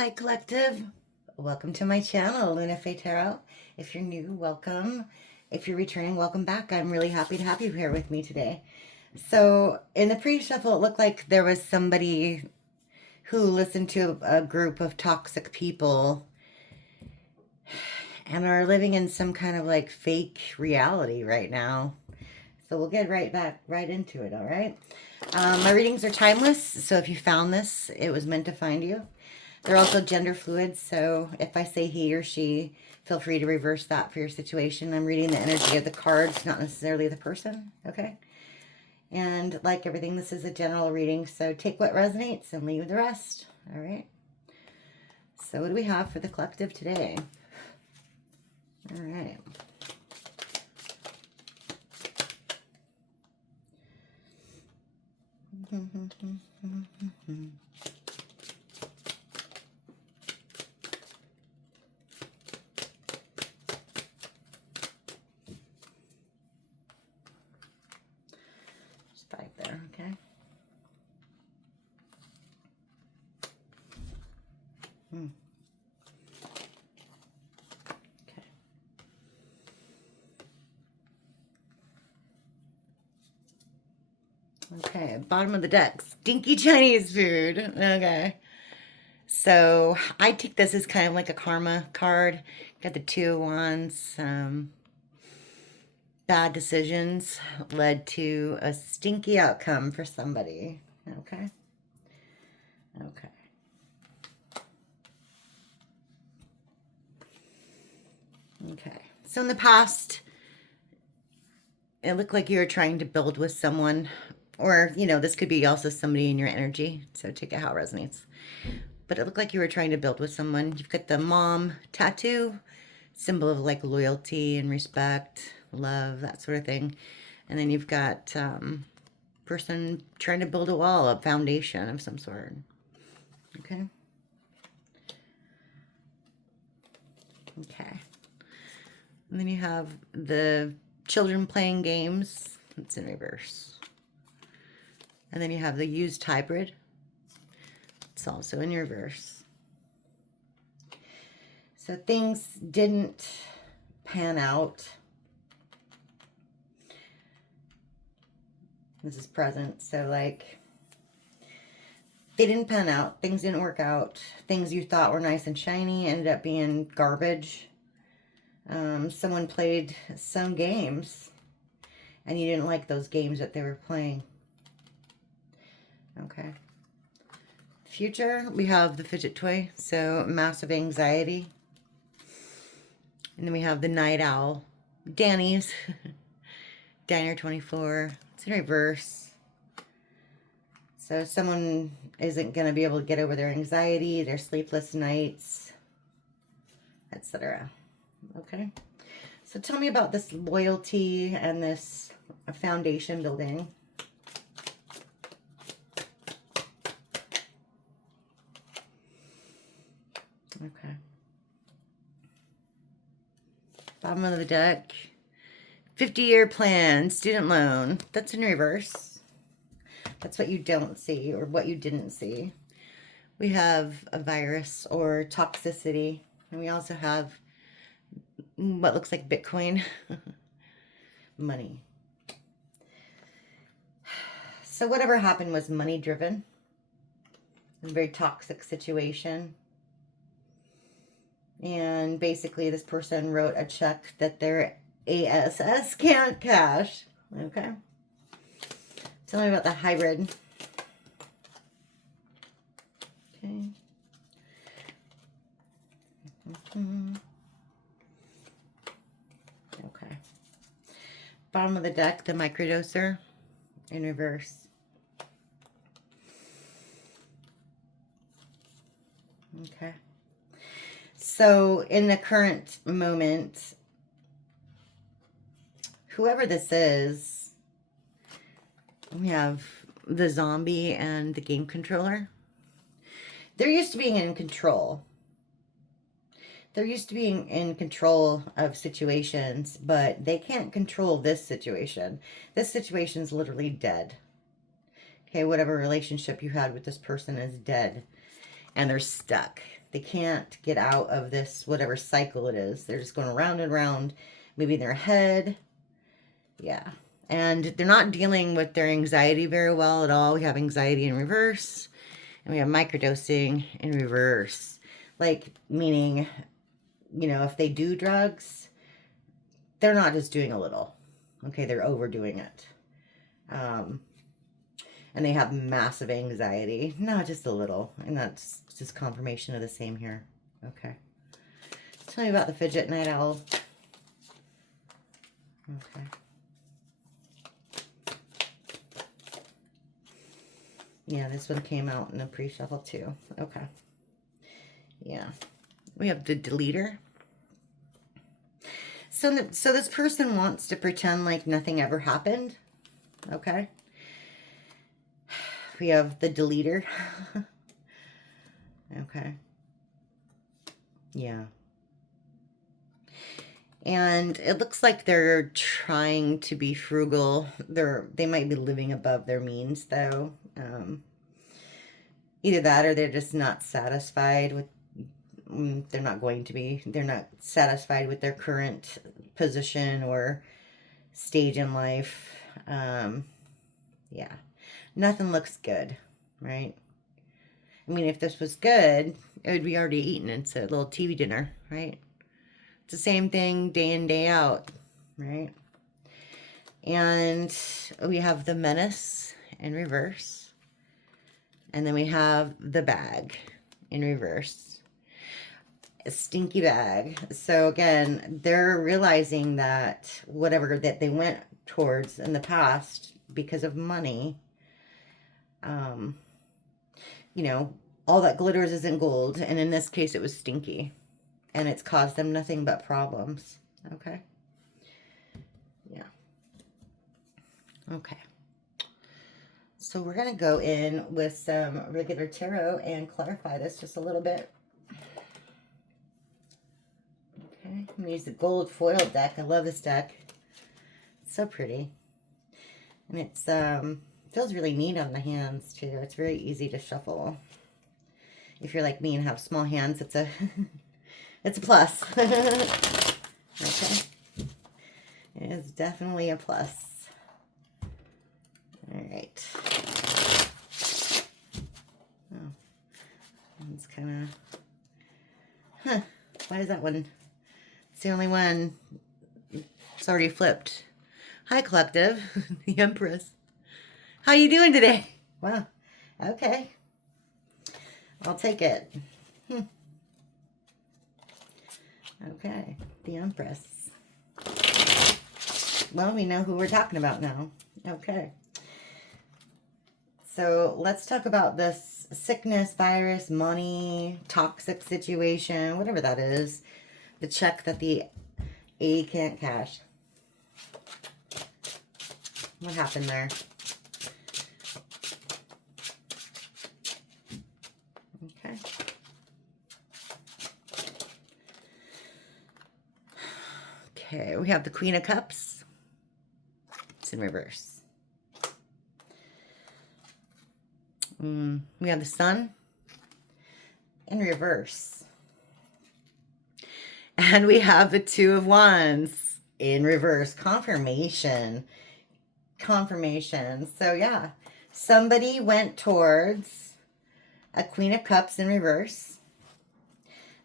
Hi Collective, welcome to my channel, LunaFae Tarot. If you're new, welcome. If you're returning, welcome back. I'm really happy to have you here with me today. So in the pre-shuffle, it looked like there was somebody who listened to a group of toxic people and are living in some kind of like fake reality right now. So we'll get right into it, all right? My readings are timeless, so if you found this, it was meant to find you. They're also gender fluid, so if I say he or she, feel free to reverse that for your situation. I'm reading the energy of the cards, not necessarily the person, okay? And like everything, this is a general reading, so take what resonates and leave the rest, all right? So what do we have for the collective today? All right. Just back there, okay? Okay. Okay, bottom of the deck, stinky Chinese food. Okay. So I take this as kind of like a karma card. Got the Two of Wands. Bad decisions led to a stinky outcome for somebody. Okay. Okay. Okay. So in the past, it looked like you were trying to build with someone, or, you know, this could be also somebody in your energy. So take it how it resonates. But it looked like you were trying to build with someone. You've got the mom tattoo, symbol of like loyalty and respect, love, that sort of thing. And then you've got person trying to build a wall, a foundation of some sort. Okay. Okay. And then you have the children playing games. It's in reverse. And then you have the used hybrid. It's also in reverse. So things didn't pan out. This is present. So like, they didn't pan out. Things didn't work out. Things you thought were nice and shiny ended up being garbage. Someone played some games and you didn't like those games that they were playing. Okay. Future, we have the fidget toy, so massive anxiety. And then we have the night owl, Danny's, Diner 24. It's in reverse. So someone isn't going to be able to get over their anxiety, their sleepless nights, etc. Okay. So tell me about this loyalty and this foundation building. Okay. Bottom of the deck. 50-year plan, student loan. That's in reverse. That's what you don't see, or what you didn't see. We have a virus or toxicity. And we also have what looks like Bitcoin. Money. So whatever happened was money driven. It was a very toxic situation. And basically this person wrote a check that their ASS can't cash. Okay. Tell me about the hybrid. Okay. Okay. Bottom of the deck, the microdoser in reverse. Okay. So in the current moment, whoever this is, we have the zombie and the game controller. They're used to being in control. They're used to being in control of situations, but they can't control this situation. This situation is literally dead. Okay, whatever relationship you had with this person is dead. And they're stuck. They can't get out of this, whatever cycle it is. They're just going around and around, maybe in their head. Yeah. And they're not dealing with their anxiety very well at all. We have anxiety in reverse, and we have microdosing in reverse. Like, meaning, you know, if they do drugs, they're not just doing a little. Okay, they're overdoing it. And they have massive anxiety. No, just a little. And that's just confirmation of the same here. Okay. Tell me about the fidget night owl. Okay. Yeah, this one came out in a pre-shuffle too. Okay. Yeah. We have the deleter. So this person wants to pretend like nothing ever happened. Okay. We have the deleter. Okay. Yeah. And it looks like they're trying to be frugal. They might be living above their means, though. Either that or they're just not satisfied with, they're not going to be. They're not satisfied with their current position or stage in life. Yeah. Nothing looks good, right? I mean, if this was good, it would be already eaten. It's a little TV dinner, right? It's the same thing day in, day out, right? And we have the menace in reverse. And then we have the bag in reverse. A stinky bag. So again, they're realizing that whatever that they went towards in the past because of money, you know, all that glitters isn't gold. And in this case, it was stinky. And it's caused them nothing but problems. Okay. Yeah. Okay. So we're going to go in with some regular tarot and clarify this just a little bit. Okay. I'm going to use the gold foil deck. I love this deck. It's so pretty. And it's feels really neat on the hands too. It's very easy to shuffle. If you're like me and have small hands, it's a it's a plus. Okay. It is definitely a plus. All right. Oh, it's kind of, huh, why is that one? It's the only one. It's already flipped. Hi, Collective. The Empress. How you doing today? Wow. Okay. I'll take it. Okay. The Empress. Well, we know who we're talking about now. Okay. So let's talk about this sickness, virus, money, toxic situation, whatever that is. The check that the A can't cash. What happened there? Okay. Okay, we have the Queen of Cups. It's in reverse. We have the Sun in reverse. And we have the Two of Wands in reverse. Confirmation. Confirmation. So yeah, somebody went towards a Queen of Cups in reverse.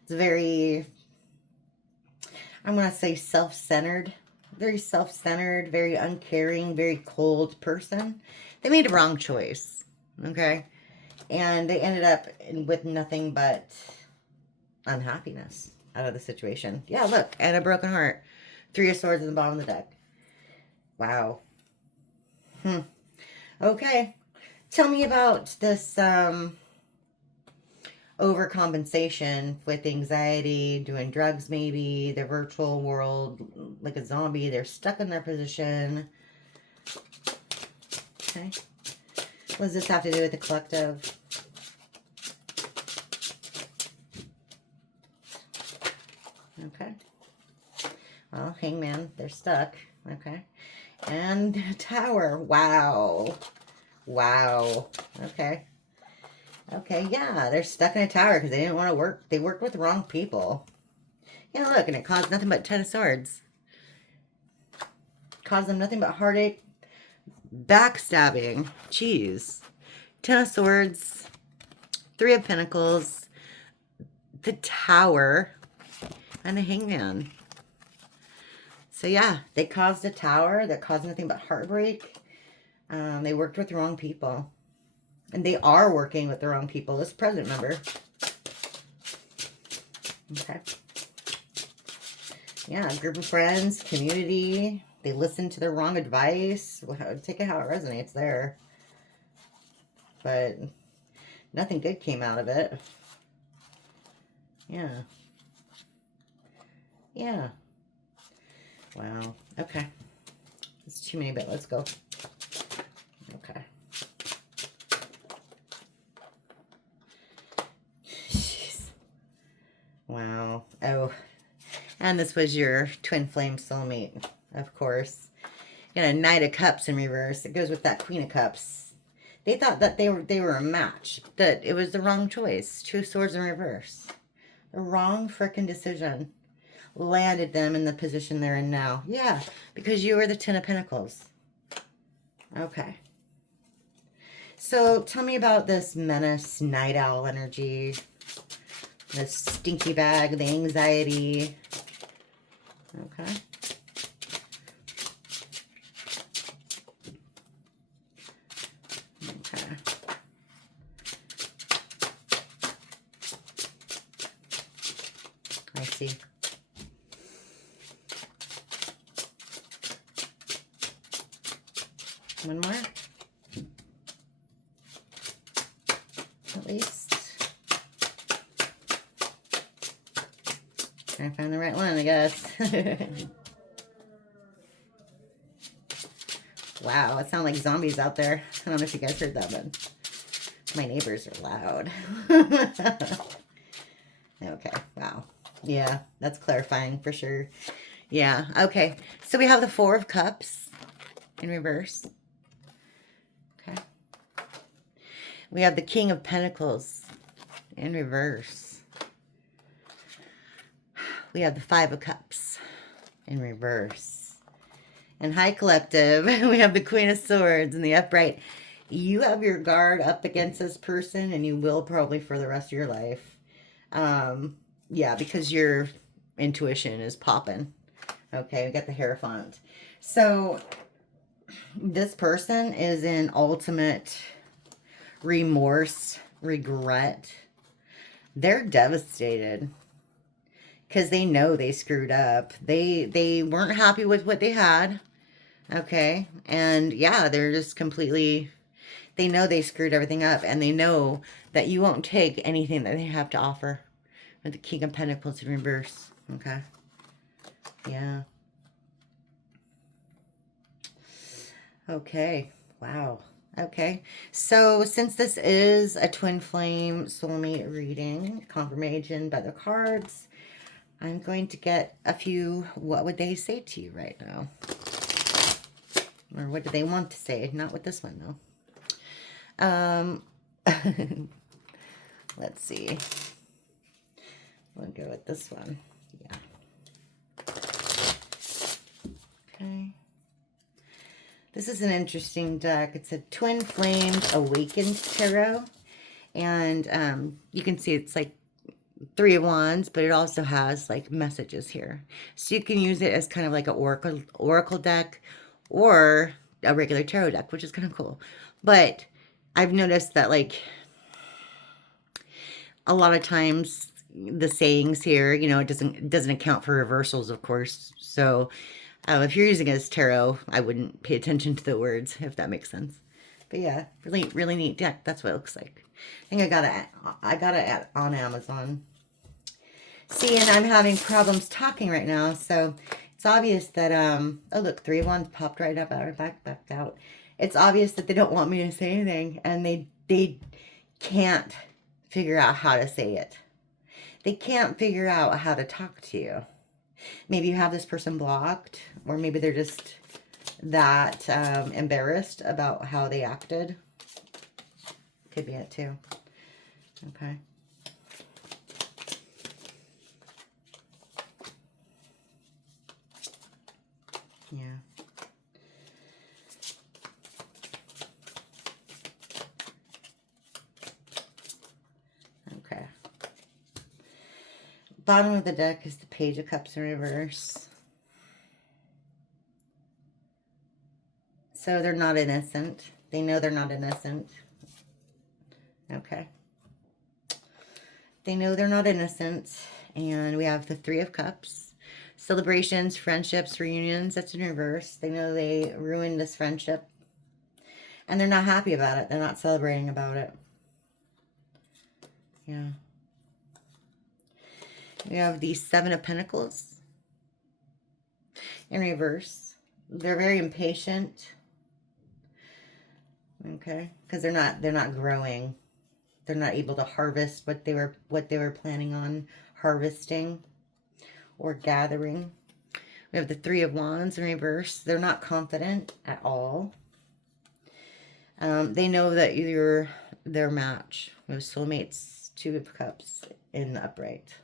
It's very, I'm going to say self-centered. Very self-centered, very uncaring, very cold person. They made a wrong choice. Okay? And they ended up with nothing but unhappiness out of the situation. Yeah, look, and a broken heart. 3 of Swords in the bottom of the deck. Wow. Okay. Tell me about this overcompensation with anxiety, doing drugs maybe, the virtual world, like a zombie. They're stuck in their position. Okay. What does this have to do with the collective? Okay. Well, Hangman, they're stuck. Okay. And Tower. Wow. Wow. Okay. Okay, yeah, they're stuck in a tower because they didn't want to work. They worked with the wrong people. Yeah, look, and it caused nothing but 10 of swords. Caused them nothing but heartache, backstabbing. Jeez. 10 of swords, 3 of pentacles, the tower, and the hangman. So yeah, they caused a tower that caused nothing but heartbreak. They worked with the wrong people. And they are working with the wrong people. This present member. Okay. Yeah, group of friends, community. They listened to the wrong advice. Well, take it how it resonates there. But nothing good came out of it. Yeah. Yeah. Wow. Okay. It's too many, but let's go. Okay. Jeez. Wow. Oh. And this was your twin flame soulmate, of course. You got a Knight of Cups in reverse. It goes with that Queen of Cups. They thought that they were a match. That it was the wrong choice. 2 swords in reverse. The wrong frickin' decision landed them in the position they're in now. Yeah, because you were the 10 of Pentacles. Okay. So tell me about this menace, night owl energy, the stinky bag, the anxiety. Okay. Okay. I see. One more. At least. Trying to find the right one, I guess. Wow, it sounds like zombies out there. I don't know if you guys heard that, but my neighbors are loud. Okay, wow. Yeah, that's clarifying for sure. Yeah, okay. So we have the 4 of Cups in reverse. Okay. We have the King of Pentacles in reverse. We have the 5 of Cups in reverse. And High Collective, we have the Queen of Swords in the upright. You have your guard up against this person, and you will probably for the rest of your life. Yeah, because your intuition is popping. Okay, we got the Hierophant. So, this person is in ultimate remorse, regret. They're devastated because they know they screwed up. They weren't happy with what they had. Okay. And yeah, they're just completely, they know they screwed everything up, and they know that you won't take anything that they have to offer. With the King of Pentacles in reverse. Okay. Yeah. Okay. Wow. Okay. So since this is a twin flame soulmate reading, confirmation by the cards, I'm going to get a few, what would they say to you right now? Or what do they want to say? Not with this one, though. Let's see. We'll go with this one. Yeah. Okay. This is an interesting deck. It's a Twin Flames Awakened Tarot. And you can see it's like 3 of Wands, but it also has like messages here. So you can use it as kind of like an oracle deck or a regular tarot deck, which is kind of cool. But I've noticed that like a lot of times the sayings here, you know, it doesn't account for reversals, of course. So if you're using it as tarot, I wouldn't pay attention to the words, if that makes sense. But yeah, really neat deck. That's what it looks like. I think I got it on Amazon. See, and I'm having problems talking right now, so it's obvious that oh look, 3 of Wands popped right up out of backed out. It's obvious that they don't want me to say anything, and they can't figure out how to say it. They can't figure out how to talk to you. Maybe you have this person blocked, or maybe they're just that embarrassed about how they acted. Could be it too. Okay. Yeah. Okay. Bottom of the deck is the Page of Cups in reverse. So they're not innocent. They know they're not innocent. Okay. They know they're not innocent. And we have the Three of Cups. Celebrations, friendships, reunions. That's in reverse. They know they ruined this friendship. And they're not happy about it. They're not celebrating about it. Yeah. We have the Seven of Pentacles in reverse. They're very impatient. Okay, because they're not growing. They're not able to harvest what they were planning on harvesting or gathering. We have the Three of Wands in reverse. They're not confident at all. They know that you're their match. We have soulmates, Two of Cups in the upright.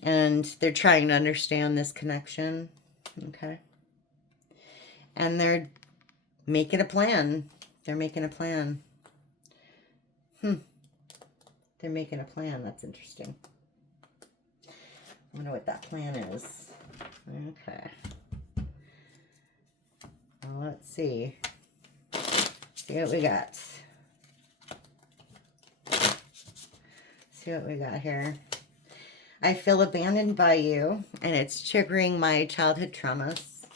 And they're trying to understand this connection. Okay. And they're making a plan. They're making a plan. They're making a plan. That's interesting. I wonder what that plan is. Okay. Well, let's see. See what we got. See what we got here. I feel abandoned by you, and it's triggering my childhood traumas.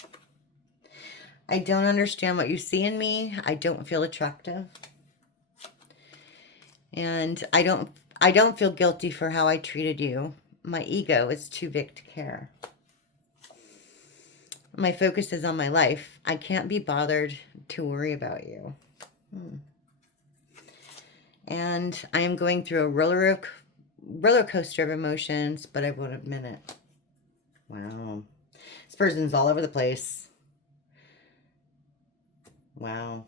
I don't understand what you see in me. I don't feel attractive. And I don't feel guilty for how I treated you. My ego is too big to care. My focus is on my life. I can't be bothered to worry about you. And I am going through a roller coaster of emotions, but I won't admit it. Wow. This person's all over the place. Wow.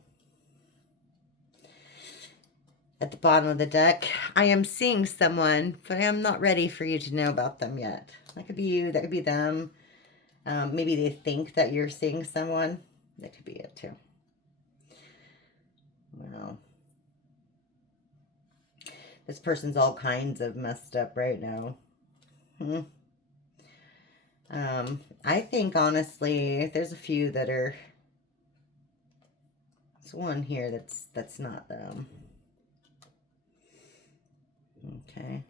At the bottom of the deck, I am seeing someone, but I am not ready for you to know about them yet. That could be you. That could be them. Maybe they think that you're seeing someone. That could be it too. Wow. This person's all kinds of messed up right now. I think, honestly, there's a few that are... There's one here that's not them. Okay.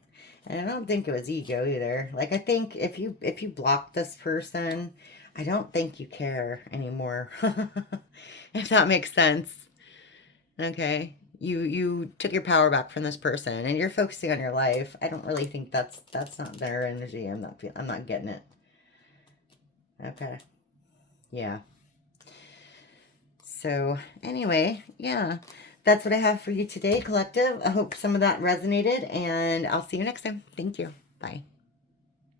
And I don't think it was ego either. Like, I think if you block this person, I don't think you care anymore. If that makes sense. Okay. You took your power back from this person and you're focusing on your life. I don't really think that's not their energy. I'm not getting it. Okay. Yeah. So anyway, yeah. That's what I have for you today, collective. I hope some of that resonated, and I'll see you next time. Thank you. Bye.